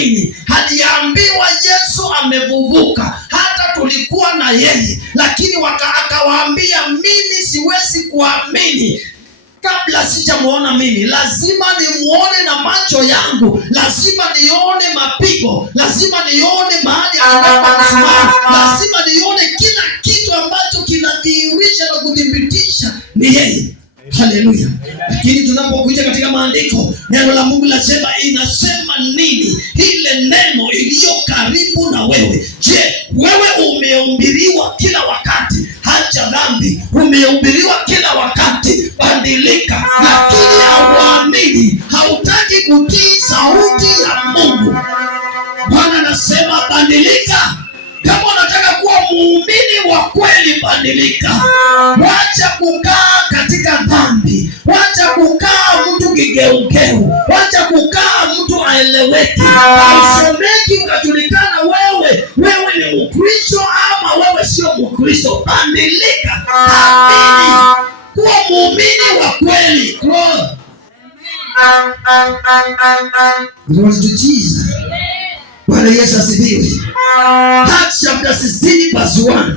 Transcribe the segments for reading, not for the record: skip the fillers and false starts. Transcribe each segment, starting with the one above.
kuamini. Aliambiwa Yesu amevuvuka, hata tulikuwa na yeye, lakini akawaambia mimi siwezi kuamini kabla sijamuona mimi. Lazima nimuone na macho yangu, lazima nione mapigo, lazima nione mahali anaposimama, lazima nione kila kitu ambacho kinadhihirisha na kudhibitisha ni yeye. Haleluya. Lakini tunapokuja katika maandiko, neno la Mungu inasema nini? Ile neno iliyo karibu na wewe. Je, wewe umehubiriwa kila wakati acha dhambi? Umehubiriwa kila wakati badilika, lakini hauamini, hautaki kutii sauti ya Mungu. Bwana anasema badilika. Kama unataka kuwa muumini wa kweli, badilika. Wacha kukaa katika dhambi, wacha kukaa mtu kigeugeu, wacha kukaa mtu aeleweki, hausomeki ukajulikana wewe ni Mkristo ama wewe sio Mkristo. Badilika, amini, kuwa muumini wa kweli. Glory to Jesus. Bwana Yesu asifiwe. Acts chapter 16 verse 1.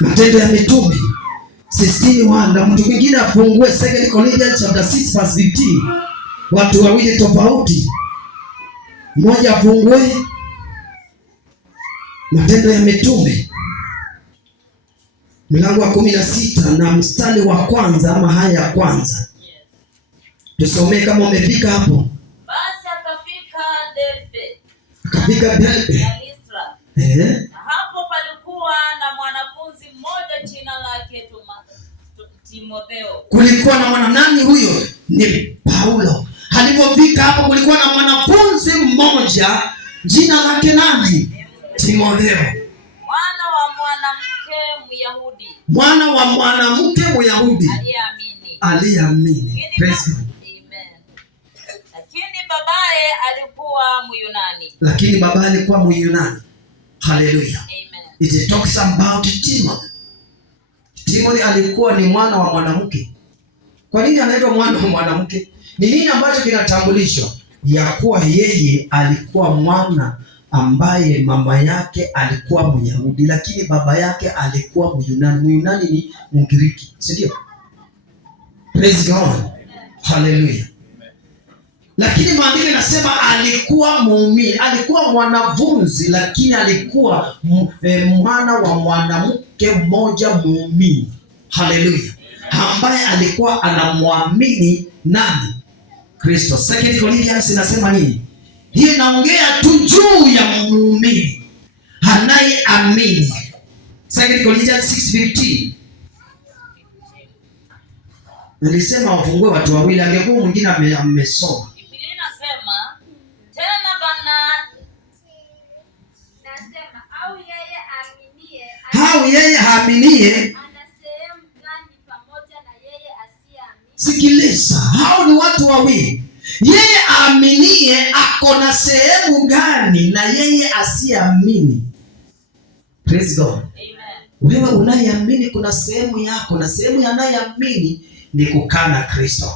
Matendo ya Mitume 16:1. Na mtu mwingine afungue 2 Corinthians chapter 6 verse 15. Watu wawili tofauti. Mmoja afungue Matendo ya Mitume mlango wa 16 na mstari wa kwanza ama haya ya kwanza. Tusomee kama umefika hapo. Basi akafika Derbe na Listra. Na hapo palikuwa na mwanafunzi mmoja jina lake Timotheo. Kulikuwa na mwana nani huyo? Ni Paulo. Alipofika hapo kulikuwa na mwanafunzi mmoja jina lake nani? Timotheo. Mwana wa mwanamke Myahudi. Aliamini. Praise God. Lakini babaye alikuwa Myunani. Hallelujah. It talks about Timothy. Timothy alikuwa ni mwana wa mwanamke. Kwa nini anaitwa mwana wa mwanamke? Ni nini ambacho kinatambulishwa? Ya kuwa yeye alikuwa mwana ambaye mama yake alikuwa Myahudi, lakini baba yake alikuwa Myunani. Myunani ni Mgiriki, si ndio? Praise God. Hallelujah. Lakini maandiko yanasema alikuwa muumini, alikuwa mwanafunzi, lakini alikuwa mwana wa mwanamke mmoja muumini. Haleluya. Ambaye alikuwa anamwamini nani? Kristo. 2 Corinthians inasema nini? Hii inaongea tu juu ya muumini anayeamini. 2 Corinthians 6:15. Nilisema wafungue watu wawili, angekuwa mwingine amesoma. Hao yeye haaminie ana sehemu gani pamoja na yeye asiyeamini? Sikiliza, hao ni watu wawili. Yeye aaminie ako na sehemu gani na yeye asiyeamini? Praise God. Amen. Wewe unayeamini kuna sehemu yako, na sehemu anayeamini ni kukaa na Kristo.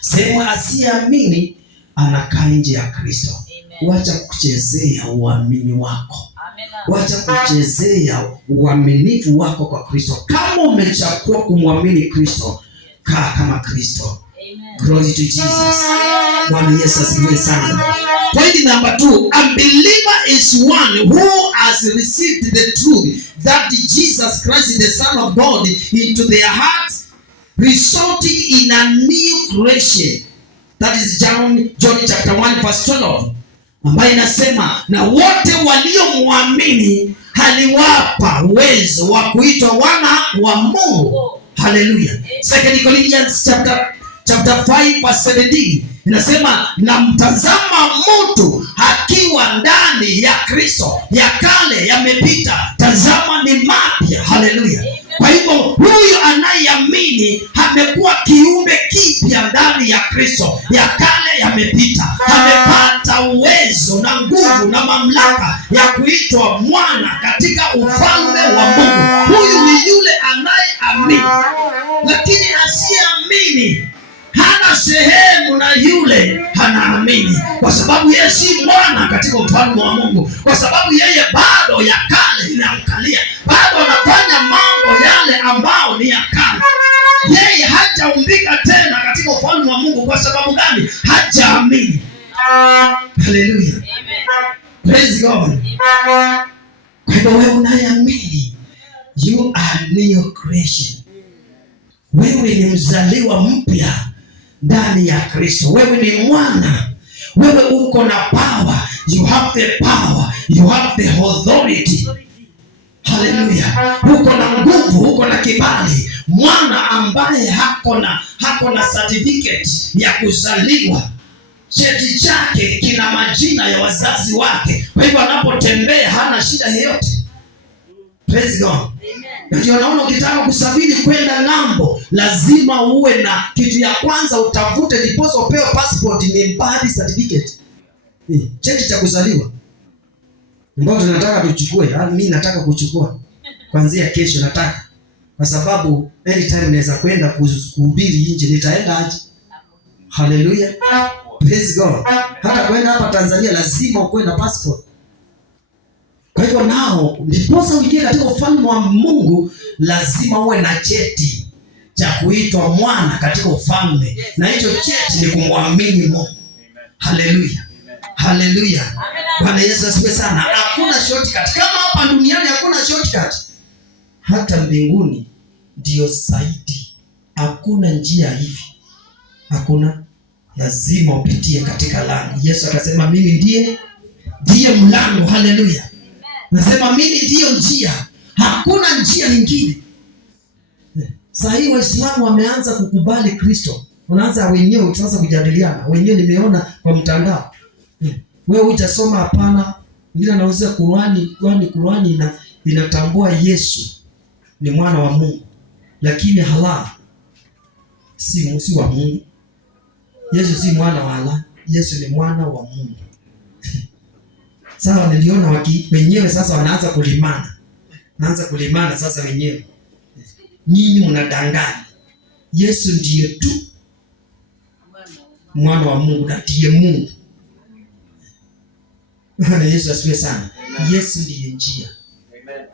Sehemu asiyeamini anakaa nje ya Kristo. Wacha kuchezea uamini wako. Wacha kuchezea uaminifu wako kwa Kristo. Kama umechagua kumwamini Kristo, kaa kama Kristo. Glory to Jesus. Bwana Yesu asifiwe sana. Point number 2, a believer is one who has received the truth that Jesus Christ is the Son of God into their hearts, resulting in a new creation. That is John chapter 1 verse 12. Ambaye inasema na wote waliomwamini aliwapa uwezo wa kuitwa wana wa Mungu. Haleluya. 2 Corinthians chapter 5 verse 17 inasema na mtazama mtu akiwa ndani ya Kristo, ya kale yamepita, tazama ni mapya. Haleluya. Kwa hivyo huyu anayeamini amekuwa kiumbe kipya ndani ya Kristo, ya kale yamepita, amepata uwezo na nguvu na mamlaka ya kuitwa mwana katika ufalme wa Mungu. Huyu ni yule anayeamini. Lakini asiyeamini hana sehemu na yule anaamini, kwa sababu yeye si mwana katika ufalme wa Mungu, kwa sababu yeye bado ya kale inamkalia, bado anafanya mambo yale ambao ni ya kale. Yeye hajaumbika tena katika ufalme wa Mungu. Kwa sababu gani? Hajaamini. Haleluya, praise God. Kwa hivyo wewe unayeamini, you are new creation. Wewe ni mzaliwa mpya ndani ya Kristo. Wewe ni mwana. Wewe uko na power. You have the power. You have the authority. Haleluya. Uko na nguvu, uko na kibali. Mwana ambaye hako na certificate ya kuzaliwa. Cheti chake kina majina ya wazazi wake. Kwa hivyo anapotembea hana shida yoyote. Praise God. Amen. Ndio naona ukitaka kusafiri kwenda ng'ambo, lazima uwe na kitu ya kwanza utafute, ndiposa upewe passport, ni birth certificate. Cheti cha kuzaliwa. Mbona tunataka tuchukue? Mimi nataka kuchukua. Kuanzia kesho nataka. Kwa sababu anytime naweza kwenda kuhubiri nje, nitaenda aje? Hallelujah. Praise God. Hata kwenda hapa Tanzania lazima uwe na passport. Kwa hivyo nao ndiposa uingie katika ufalme wa Mungu, lazima uwe na cheti cha kuitwa mwana katika ufalme. Na hicho cheti ni kumwamini Mungu. Haleluya. Haleluya. Bwana Yesu asifiwe sana. Hakuna shortcut. Kama hapa duniani hakuna shortcut, hata mbinguni ndio zaidi. Hakuna njia hivi. Hakuna, lazima upitie katika lango. Yesu akasema mimi ndiye mlango. Haleluya. Nasema mimi ndiyo njia. Hakuna njia nyingine. Sasa hivi Waislamu wameanza kukubali Kristo. Wanaanza wenyewe sasa kujadiliana. Wenyewe nimeona kwa mtandao. Wewe hujasoma? Hapana. Ngine anauza Qur'ani inatambua Yesu ni mwana wa Mungu. Lakini Allah si wa Mungu. Yesu si mwana wa Allah. Yesu ni mwana wa Mungu. Sawa, niliona wenyewe sasa wanaanza kulimana. Sasa wenyewe. Nyinyi mnadanganya. Yesu ndiye tu mwana wa Mungu na ndiye Mungu. Bwana Yesu asifiwe sana. Yesu ndiye njia. Amen.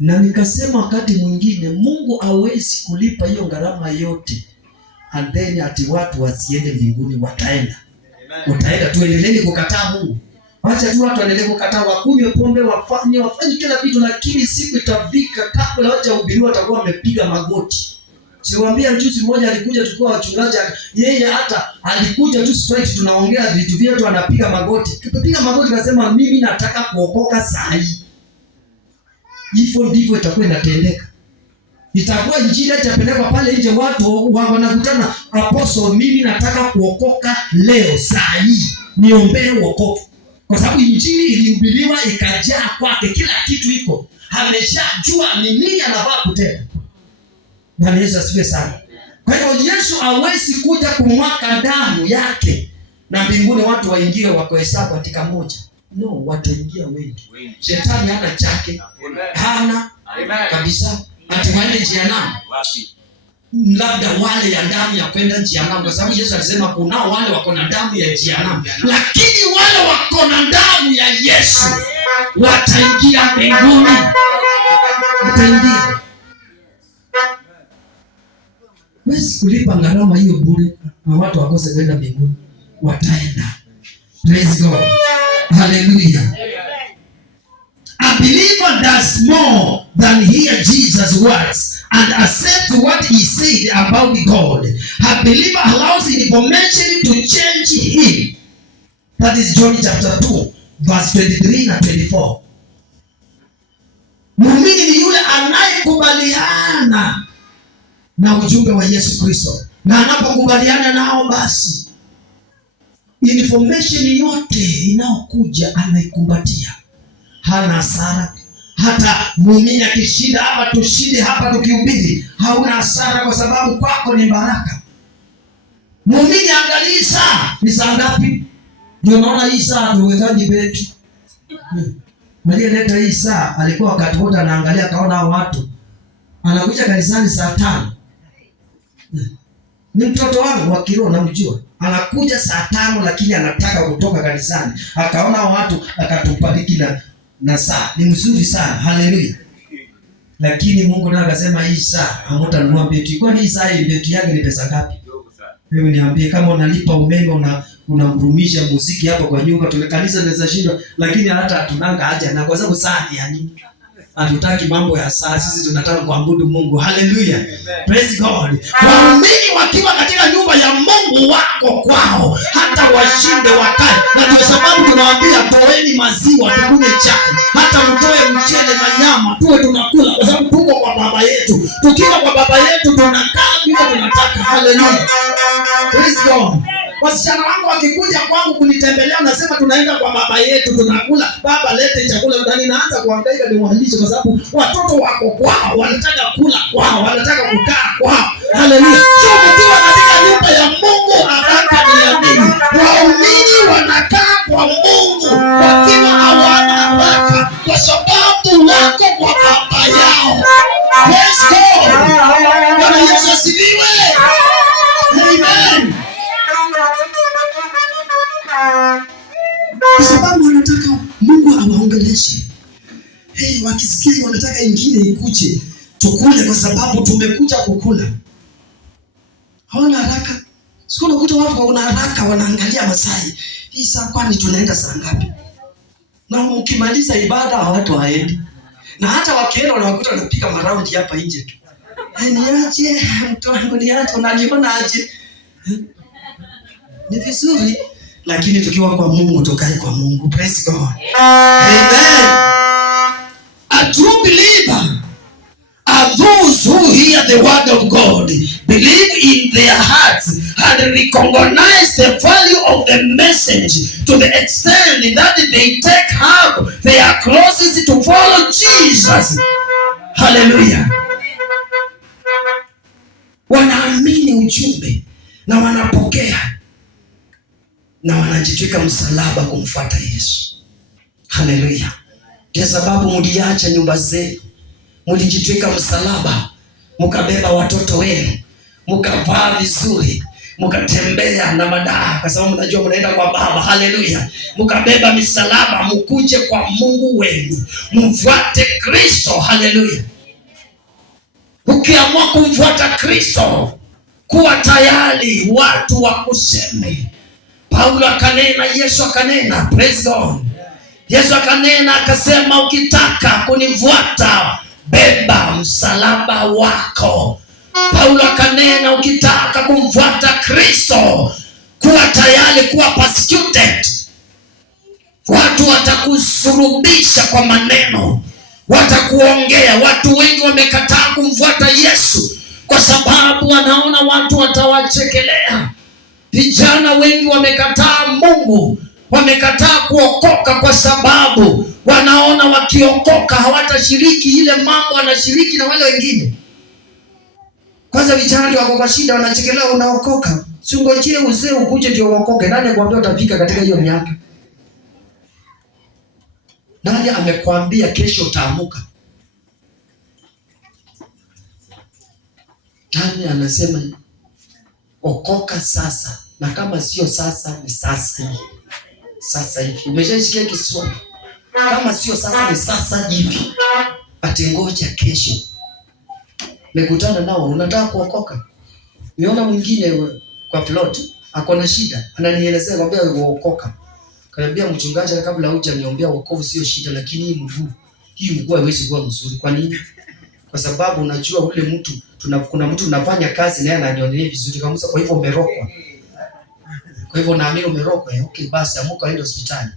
Na nikasema wakati mwingine Mungu hawezi kulipa hiyo gharama yote and then ati watu wasiende mbinguni. Wataenda. Utaenda tu, endeleeni kukataa Mungu. Acha tu watu waendelee kukataa, wakunywe pombe, wafanye kila kitu, lakini siku itafika kabla hawajahubiriwa watakuwa wamepiga magoti. Siwaambia juzi mmoja alikuja, tukua wachungaji, yeye hata alikuja tu straight, tunaongea vitu vyetu, anapiga magoti. Tukipiga magoti akasema mimi nataka kuokoka saa hii. Hivyo ndivyo itakuwa inatendeka. Itakuwa injili itapelekwa pale nje, watu wanakutana, apostle, mimi nataka kuokoka leo saa hii. Niombee wokovu. Kwa sababu injili ilihubiriwa ikajaa kwake, kila kitu iko. Ameshajua ni nini anafaa kutenda. Bwana Yesu asifiwe sana. Kwa hiyo Yesu hawezi kuja kumwaka damu yake na mbinguni watu waingie wakohesabu katika moja. No, wataingia wengi. Shetani hana chake. Hana kabisa. Atiwaende jehanamu. Wapi? Labda wale ya damu ya kwenda jehanamu, kwa sababu Yesu alisema kunao wale wako na damu ya jehanamu, lakini wale wako na damu ya Yesu wataingia mbinguni. Wataingia. Wezi kulipa gharama hiyo bure na watu wakose kwenda mbinguni. Wataenda. Praise God. Hallelujah. A believer does more than hear Jesus' words and accept what he said about God. A believer allows information to change him. That is John chapter 2, verse 23 na 24. Muumini ni yule anayekubaliana na ujumbe wa Yesu Kristo. Na anapokubaliana nao, basi information yote inayokuja anaikumbatia. Hana hasara. Hata muumini akishinda hapa, tushinde hapa tukihubiri, hauna hasara, kwa sababu kwako ni baraka. Muumini angalii saa, ni saa ngapi? Ndio naona hii saa tuwekaji betu. Maria leta hii saa, alikuwa wakati wote anaangalia, kaona hao watu anakuja kanisani saa 5. Ni mtoto wangu wa kiroho, namjua. Anakuja saa 5 lakini anataka kutoka kanisani. Akaona watu akatubariki na saa. Ni mzuri sana. Haleluya. Lakini Mungu naye akasema hii saa hamutanunua betri. Kwani hii saa hii betri yake ni pesa ngapi? Wewe niambie, kama unalipa umeme unamrumisha muziki hapo kwa nyumba, tumekanisa linaweza shindwa, lakini hata hatunanga haja na kwa sababu saa ni ya nini? Hatutaki mambo ya saa, sisi tunataka kuabudu Mungu. Haleluya. Praise God. Waumini wakiwa katika nyumba ya Mungu wako kwao, hata washinde wakae. Na ndio sababu tunawaambia toeni maziwa, tukunywe chai, hata mtoe mchele na nyama, tuwe tunakula kwa sababu tuko kwa baba yetu. Tukiwa kwa baba yetu tunakaa vile tunataka. Haleluya. Praise God. Wasichana wangu wakikuja kwangu kunitembelea, nasema tunaenda kwa baba yetu, tunakula. Baba lete chakula, ndani naanza kuhangaika niwalishe, kwa sababu watoto wako kwao, wanataka kula kwao, wanataka kukaa kwao. Haleluya. Sio mkiwa katika nyumba ya Mungu haraka niamini. Waumini wanakaa kwa Mungu wakiwa hawana haraka, kwa sababu wako kwa baba yao. Praise God. Bwana Yesu asifiwe. Amen. Kwa sababu wanataka Mungu awaongeleshe. Wakisikia wanataka ingine ikuje, tukule kwa sababu tumekuja kukula. Hawana haraka. Siku unakuta watu wana haraka, wanaangalia Masai. Hii saa kwani tunaenda saa ngapi? Na mkimaliza ibada watu haendi. Na hata wakienda wanakuta wanapiga maraundi hapa nje tu. Niache mtu wangu, niache, unaniona aje? Ni vizuri, lakini tukiwa kwa Mungu tukae kwa Mungu. Praise God. Amen. A true believer are those who hear the word of God, believe in their hearts, and recognize the value of the message to the extent that they take up their crosses to follow Jesus. Hallelujah. Wanaamini ujumbe na wanapokea na wanajitwika msalaba kumfuata Yesu. Haleluya. Kwa sababu mliacha nyumba zenu, mlijitwika msalaba, mkabeba watoto wenu, mkavaa vizuri, mkatembea na madaha kwa sababu mnajua mnaenda kwa baba. Haleluya. Mkabeba misalaba, mkuje kwa Mungu wenu, mfuate Kristo. Haleluya. Ukiamua kumfuata Kristo, kuwa tayari watu wakuseme. Paulo akanena, Yesu akanena. Praise God. Yesu akanena akasema, ukitaka kunifuata beba msalaba wako. Paulo akanena, ukitaka kumfuata Kristo kuwa tayari kuwa persecuted. Watu watakusurubisha kwa maneno, watakuongea. Watu wengi wamekataa kumfuata Yesu kwa sababu wanaona watu watawachekelea. Vijana wengi wamekataa Mungu, wamekataa kuokoka kwa sababu wanaona wakiokoka hawatashiriki ile mambo wanashiriki na wale wengine. Kwanza vijana ndio wako kwa shida, wanachekelea. Unaokoka, si ngojee uzee ukuje ndio uokoke. Nani akwambia utafika katika hiyo miaka? Nani amekwambia kesho utaamuka? Nani anasema okoka sasa? Na kama sio sasa ni sasa hivi. Sasa hivi. Umeshasikia Kiswahili? Kama sio sasa ni sasa hivi. Ati ngoja kesho. Nikutana nao, unataka kuokoka? Niona mwingine kwa plot ako na shida, ananielezea kwamba uokoka. Kaniambia mchungaji, kabla hujaniombea wokovu sio shida, lakini hii mguu haiwezi kuwa mzuri. Kwa nini? Kwa sababu unajua ule mtu kuna mtu unafanya kazi naye ananionelea vizuri kama kwa hivyo umerokwa. Kwa hivyo naamini umerokwa. Okay, basi amuka aende hospitali.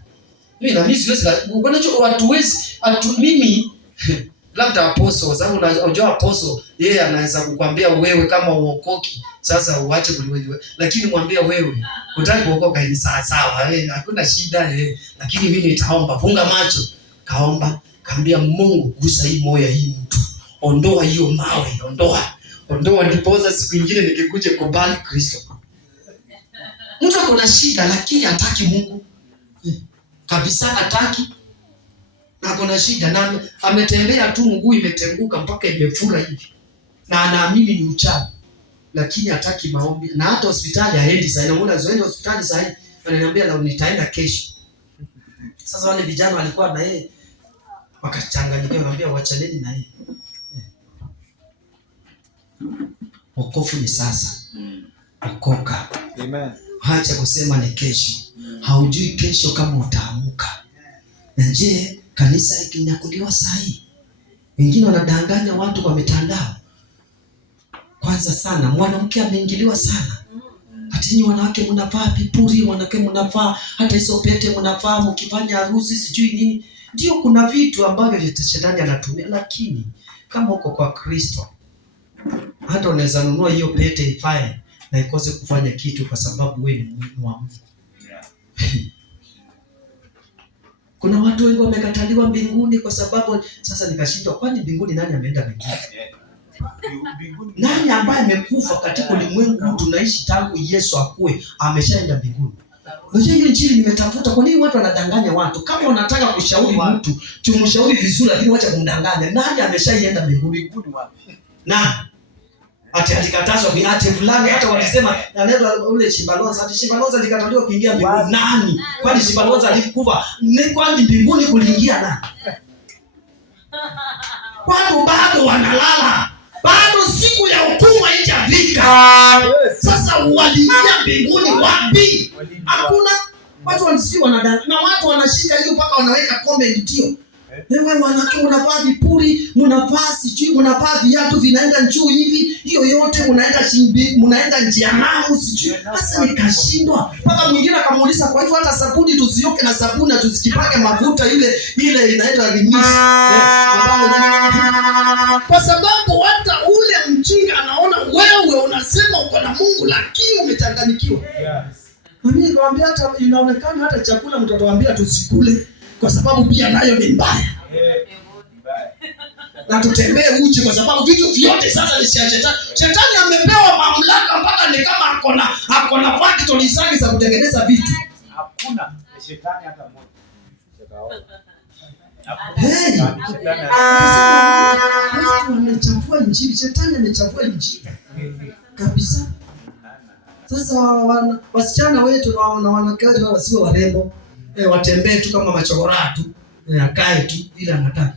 Mimi na mimi siwezi, unajua watu wezi mimi labda apostle, kwa sababu unajua apostle yeye anaweza kukwambia wewe kama uokoki sasa uache kuliwewe, lakini mwambie wewe unataka kuokoka ni sawa, hakuna shida lakini mimi nitaomba. Funga macho, kaomba, kaambia Mungu, gusa hii moyo hii mtu, ondoa hiyo mawe, ondoa ndipoza siku nyingine nikikuje kubali Kristo. Mtu akona shida lakini hataki Mungu kabisa, hataki. Na kuna shida na ametembea tu mguu imetenguka mpaka imefura hivi, na anaamini ni uchawi. lakini hataki maombi. Na hata hospitali haendi sasa. Naona zoende hospitali sasa. Ananiambia na nitaenda kesho. Sasa wale vijana walikuwa na yeye wakachanganyikiwa, anambia wachaneni na yeye. Wokovu ni sasa. Okoka. Amen. Acha kusema ni kesho. Haujui kesho kama utaamka. Na je, kanisa likinyakuliwa saa hii? Wengine wanadanganya watu kwa mitandao. Kwanza sana, mwanamke ameingiliwa sana. Hata nyinyi wanawake mnavaa vipuri, wanawake mnavaa hata hizo pete mnavaa mkifanya harusi sijui nini. Ndio kuna vitu ambavyo shetani anatumia, lakini kama uko kwa Kristo, hata unaweza nunua hiyo pete ifae na ikose kufanya kitu kwa sababu wewe ni mwana wa Mungu. Kuna watu wengi wamekataliwa mbinguni kwa sababu sasa nikashindwa, kwani mbinguni nani ameenda mbinguni? Nani ambaye amekufa katika ulimwengu huu tunaishi tangu Yesu akue ameshaenda mbinguni? Unajua hiyo injili nimetafuta, kwa nini watu wanadanganya watu? Kama unataka kushauri mtu, tumshauri vizuri, lakini wacha kumdanganya. Nani ameshaenda mbinguni wapi? Na hata alikatazwa biati fulani, hata walisema anaitwa ule Shimbalonza, hata Shimbalonza alikataliwa kuingia mbinguni. Nani? Kwani Shimbalonza alikufa? Ni kwani mbinguni kuliingia nani? Bado wanalala. Bado siku ya hukumu haijafika. Sasa waliingia mbinguni wapi? Hakuna. Watu wanadanganya na watu wanashika hiyo mpaka wanaweka comment ndio. Wewe wanawake mnavaa vipuri, mnavaa sijui, mnavaa viatu vinaenda juu hivi, hiyo yote mnaenda njianamu sijui. Sasa nikashindwa. Mpaka mwingine akamuuliza, kwa hivyo hata sabuni tusioke na sabuni na tusijipake mafuta ile inaitwa remix. Kwa sababu hata ule mjinga anaona wewe unasema uko na Mungu lakini umechanganyikiwa. Mimi nikamwambia hata inaonekana hata chakula mtatuambia tusikule kwa sababu pia nayo ni mbaya. Na tutembee uchi kwa sababu vitu vyote sasa ni shetani. Shetani amepewa mamlaka mpaka ni kama akona factory zake za kutengeneza vitu. Hakuna shetani hata mmoja. Amechafua injili. Shetani amechafua injili kabisa. Sasa wasichana wetu na wanawake wetu wasiwe warembo, watembee tu kama machokora tu, akae tu bila anataka.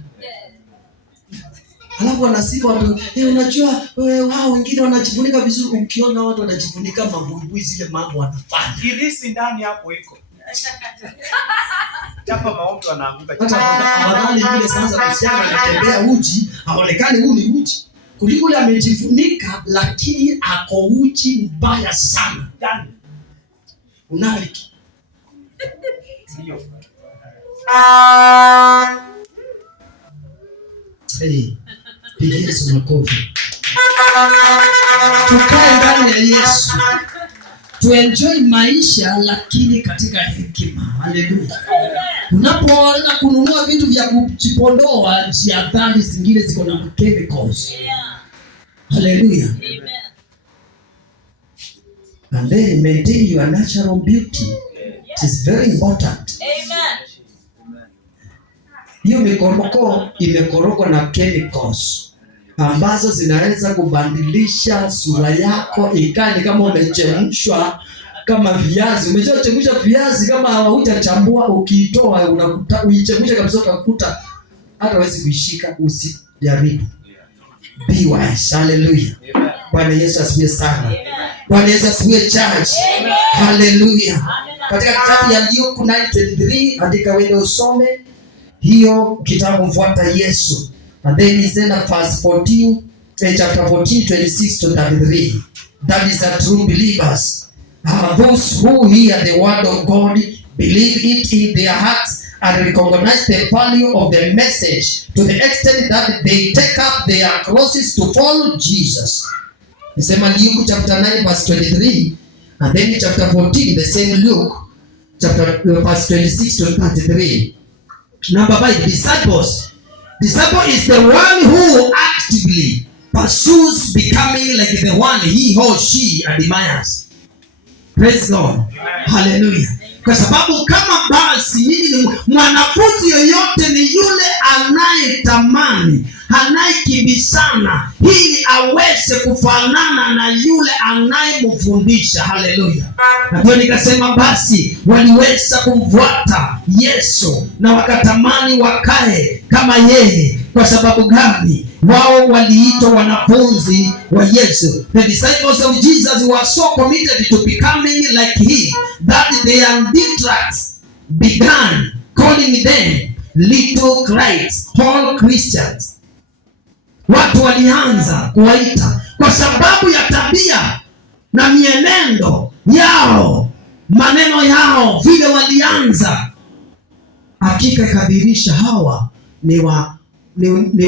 Alafu wanasifa watu, unajua wao wengine wanajifunika vizuri. Ukiona watu wanajifunika mabuibui zile mambo wanafanya. Kilisi ndani hapo iko. Chapa maombi wanaanguka. Hata afadhali yule sasa kusiana anatembea uchi, haonekani huu ni uchi. Kuliko yule amejifunika lakini ako uchi mbaya sana. Ndani. Unafiki. Ndio. Pigia Yesu makofi. Tukae ndani ya Yesu. Tuenjoy maisha lakini katika hekima. Haleluya. Unapoona kununua vitu vya kujipondoa, jiadhari zingine ziko na chemicals. Haleluya. Amen. And then maintain your natural beauty. It is very important. Amen. Hiyo mikoroko imekorogwa na chemicals ambazo zinaweza kubadilisha sura yako ikae kama umechemshwa kama viazi. Umechemsha viazi kama hujachambua, ukiitoa unakuta uichemsha kabisa utakuta hata huwezi kuishika. Usijaribu. Be wise. Hallelujah. Bwana Yesu asifiwe sana. Bwana Yesu asifiwe church. Hallelujah. Katika kitabu ya Luke 9:23 andika wewe usome hiyo kitabu, mfuata Yesu. And then he said at verse 14, chapter 14, 26 to 33. That is the true believers. Those who hear the word of God, believe it in their hearts, and recognize the value of the message to the extent that they take up their crosses to follow Jesus. Nisema Luke chapter 9 verse 23, and then chapter 14, the same Luke, chapter verse 26 to 33. Number 5, disciples. Disciple is the one who actively pursues becoming like the one he or she admires. Praise God. Hallelujah. Kwa sababu kama basi mimi ni mwanafunzi yoyote ni yule anayetamani anayekimbizana ili aweze kufanana na yule anayemfundisha. Haleluya! Na ndio nikasema basi waliweza kumfuata Yesu na wakatamani wakae kama yeye. Kwa sababu gani? Wao waliitwa wanafunzi wa Yesu. The disciples of Jesus were so committed to becoming like him that their detractors began calling them little Christs, all Christians. Watu walianza kuwaita kwa sababu ya tabia na mienendo yao, maneno yao, vile walianza. Hakika ikadhihirisha hawa ni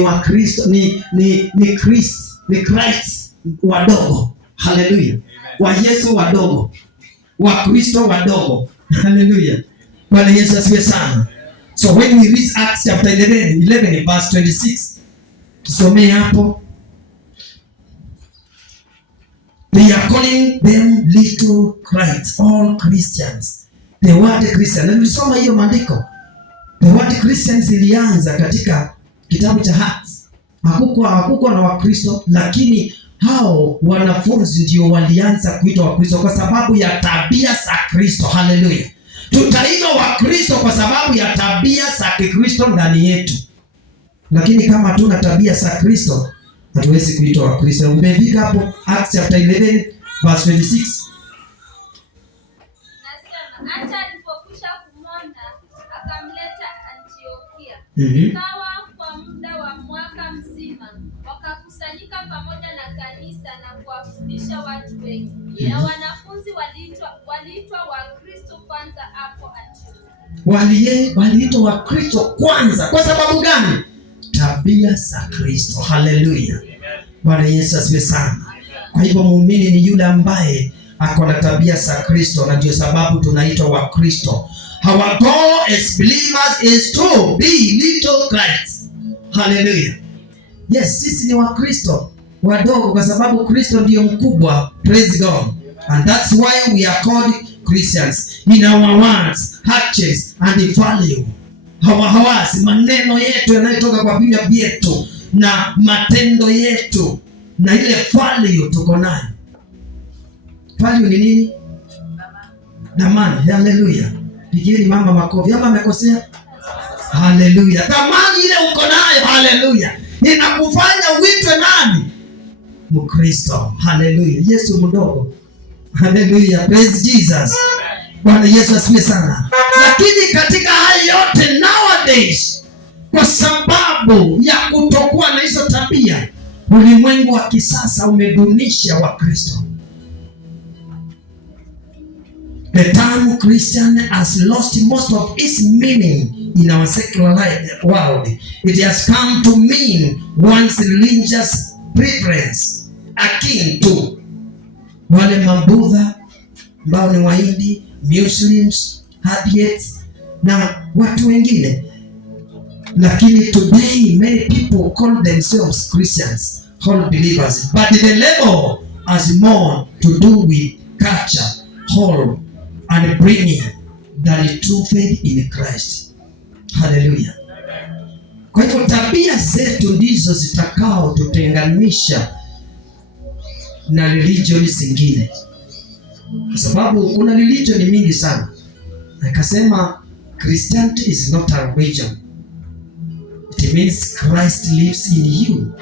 wa Kristo, ni Christ wadogo. Haleluya! Wa Yesu wadogo, wa Kristo wadogo. Haleluya! Bwana Yesu asifiwe sana. So when we read Acts chapter 11 verse 26, tusomee hapo. They are calling them little Christs, all Christians. The word Christian. Na nilisoma hiyo maandiko. The word Christians ilianza katika kitabu cha Acts. Hakukuwa na Wakristo, lakini hao wanafunzi ndio walianza kuitwa Wakristo kwa sababu ya tabia za Kristo. Haleluya! Tutaitwa Wakristo kwa sababu ya tabia za Kikristo ndani yetu. Lakini kama hatuna tabia za Kristo, hatuwezi kuitwa Wakristo. Umefika hapo Acts chapter 11 verse 26. Nasema hata alipokwisha kumwona akamleta Antiokia. Ikawa kwa muda wa mwaka mzima wakakusanyika pamoja na kanisa na kuwafundisha watu wengi. Na wanafunzi waliitwa Wakristo kwanza hapo Antiokia. Waliitwa Wakristo kwanza kwa sababu gani? Tabia za Kristo. Haleluya! Bwana Yesu asifiwe sana. Kwa hivyo muumini ni yule ambaye ako na tabia za Kristo, na ndio sababu tunaitwa Wakristo. Our goal as believers is to be little Christ. Haleluya! Yes, sisi ni Wakristo wadogo kwa sababu Kristo ndio mkubwa. Praise God. And that's why we are called Christians. In our words, actions and value. Hawasi, maneno yetu yanayotoka kwa vinywa vyetu na matendo yetu na ile value tuko nayo. Value ni nini? Thamani. Haleluya! Pigieni mama makofi. Ama amekosea? Haleluya! Thamani ile uko nayo. Haleluya! Inakufanya uitwe nani? Mkristo. Haleluya! Yesu mdogo. Haleluya! Praise Jesus. Bwana Yesu asifiwe sana. Lakini katika hali yote nowadays, kwa sababu ya kutokuwa na hizo tabia, ulimwengu wa kisasa umedunisha Wakristo. The term Christian has lost most of its meaning in our secular world. It has come to mean one's religious preference, akin to wale mabudha ambao ni Wahindi, Muslims, Atheists na watu wengine. Lakini today many people call themselves Christians, whole believers, but the level has more to do with culture, whole and bringing than true faith in Christ. Hallelujah. Kwa hivyo tabia zetu ndizo zitakao tutenganisha na religion zingine, kwa sababu kuna religion mingi sana. Akasema Christianity is not a religion. It means Christ lives in you.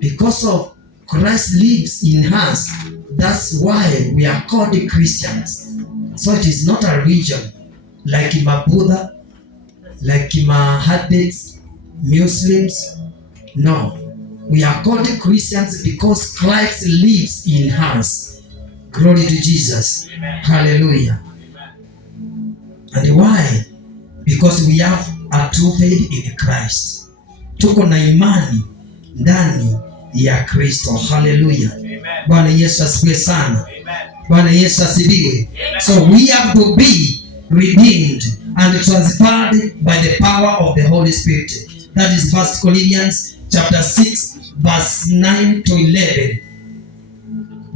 Because of Christ lives in us, that's why we are called Christians. So it is not a religion like Buddha, like Atheists, Muslims. No, we are called Christians because Christ lives in us. Glory to Jesus. Amen. Hallelujah. Amen. And why? Because we have a true faith in Christ. Tuko na imani ndani ya Kristo. Hallelujah. Bwana Yesu asifiwe sana. Bwana Yesu asifiwe. So we have to be redeemed and transferred by the power of the Holy Spirit. That is 1 Corinthians chapter 6 verse 9 to 11.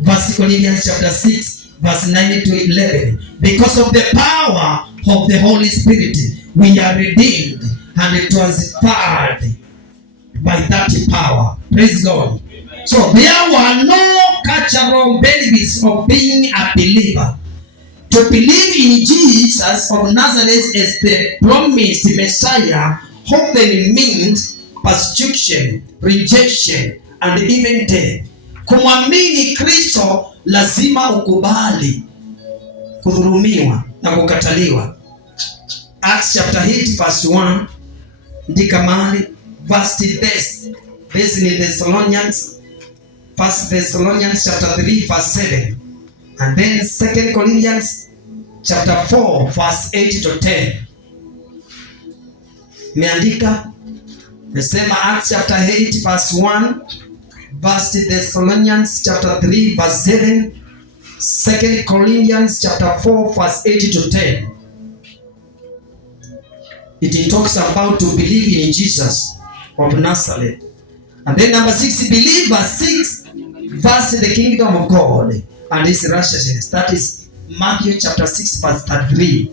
1 Corinthians chapter 6 verse 9 to 11. Because of the power of the Holy Spirit, we are redeemed and transferred by that power. Praise God. So there were no cultural benefits of being a believer. To believe in Jesus of Nazareth as the promised Messiah often meant persecution, rejection, and even death. Kumwamini Kristo lazima ukubali kudhulumiwa na kukataliwa. Acts chapter 8 verse 1 ndika mahali verse based in Thessalonians, 1 Thessalonians chapter 3 verse 7, and then 2 Corinthians chapter 4 verse 8 to 10. Meandika mesema Acts chapter 8 verse 1, 1 Thessalonians chapter 3 verse 7, 2 Corinthians chapter 4 verse 8 to 10. It talks about to believe in Jesus of Nazareth. And then number 6, believe verse 6, first the kingdom of God and his righteousness. That is Matthew chapter 6 verse 33.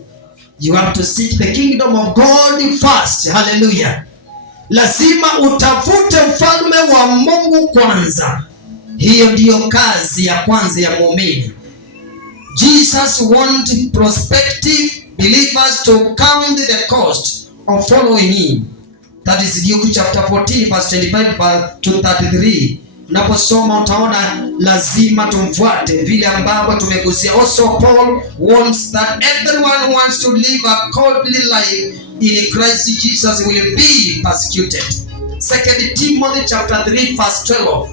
You have to seek the kingdom of God first. Hallelujah. Lazima utafute ufalme wa Mungu kwanza. Hiyo ndiyo kazi ya kwanza ya muumini. Jesus want prospective believers to count the cost of following him. That is Luke chapter 14 verse 25 to 33. Unaposoma utaona lazima tumfuate vile ambavyo tumegusia. Also Paul wants that everyone who wants to live a godly life in Christ Jesus will be persecuted. 2 Timothy chapter 3 verse 12.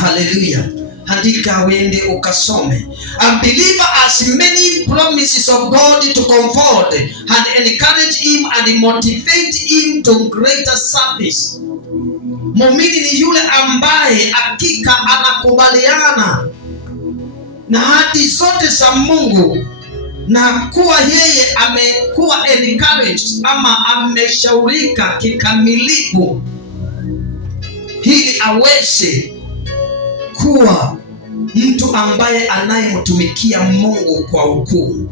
Hallelujah. Andika wende ukasome. A believer has many promises of God to comfort and encourage him and motivate him to greater service. Muumini ni yule ambaye hakika anakubaliana na hadi zote za Mungu na kuwa yeye amekuwa encouraged ama ameshaurika kikamilifu ili aweze kuwa mtu ambaye anayemtumikia Mungu kwa ukuu.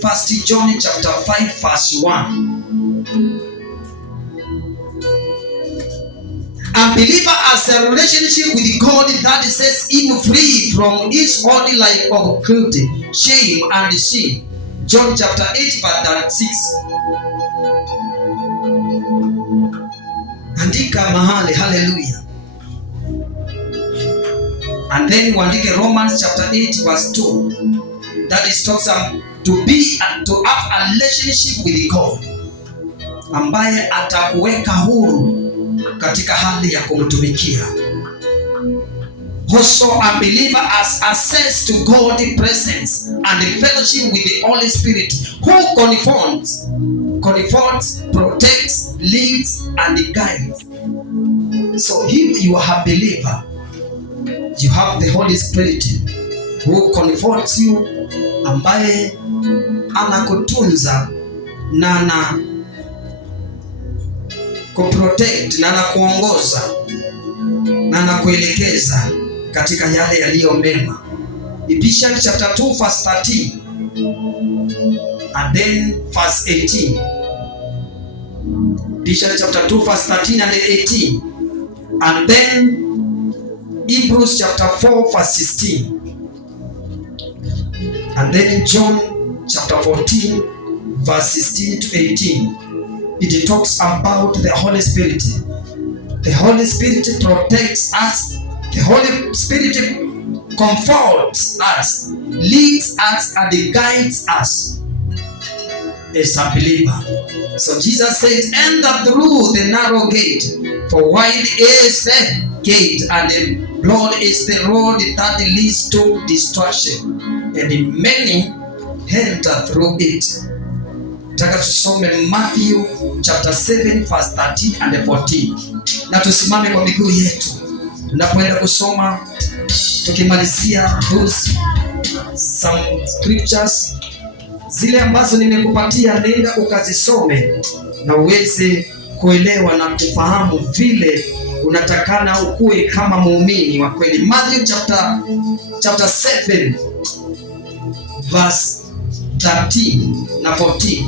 First John chapter 5 verse 1. A believer has a relationship with God that sets him free from his old life of guilt, shame, and sin. John chapter 8 verse 6. Andika mahali. Hallelujah. And then uandike Romans chapter 8 verse 2. That is talks to be and to have a relationship with God, ambaye atakuweka huru katika hali ya kumtumikia. Also a believer has access to God's presence and fellowship with the Holy Spirit, who comforts, protects, leads, and guides. So if you are a believer, you have the Holy Spirit who comforts you, ambaye anakutunza na ana kuprotect na anakuongoza na anakuelekeza katika yale yaliyo mema. Ephesians chapter 2 verse 13 and then verse 18. Ephesians chapter 2 verse 13 and 18, and then Hebrews chapter 4 verse 16, and then John chapter 14 verse 16 to 18. It talks about the Holy Spirit. The Holy Spirit protects us. The Holy Spirit comforts us, leads us, and guides us as a believer. So Jesus says, enter through the narrow gate, for wide is the gate, and broad is the road that leads to destruction, and many enter through it. Nataka tusome Matthew chapter 7 verse 13 and 14. Na tusimame kwa miguu yetu tunapoenda kusoma, tukimalizia those some scriptures zile ambazo nimekupatia. Nenda ukazisome na uweze kuelewa na kufahamu vile unatakana ukue kama muumini wa kweli. Matthew chapter 7 verse 13 na 14.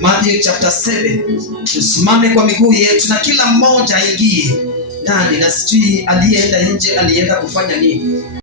Matthew chapter 7. Tusimame kwa miguu yetu na kila mmoja aingie ndani, na sijui aliyeenda nje alienda kufanya nini.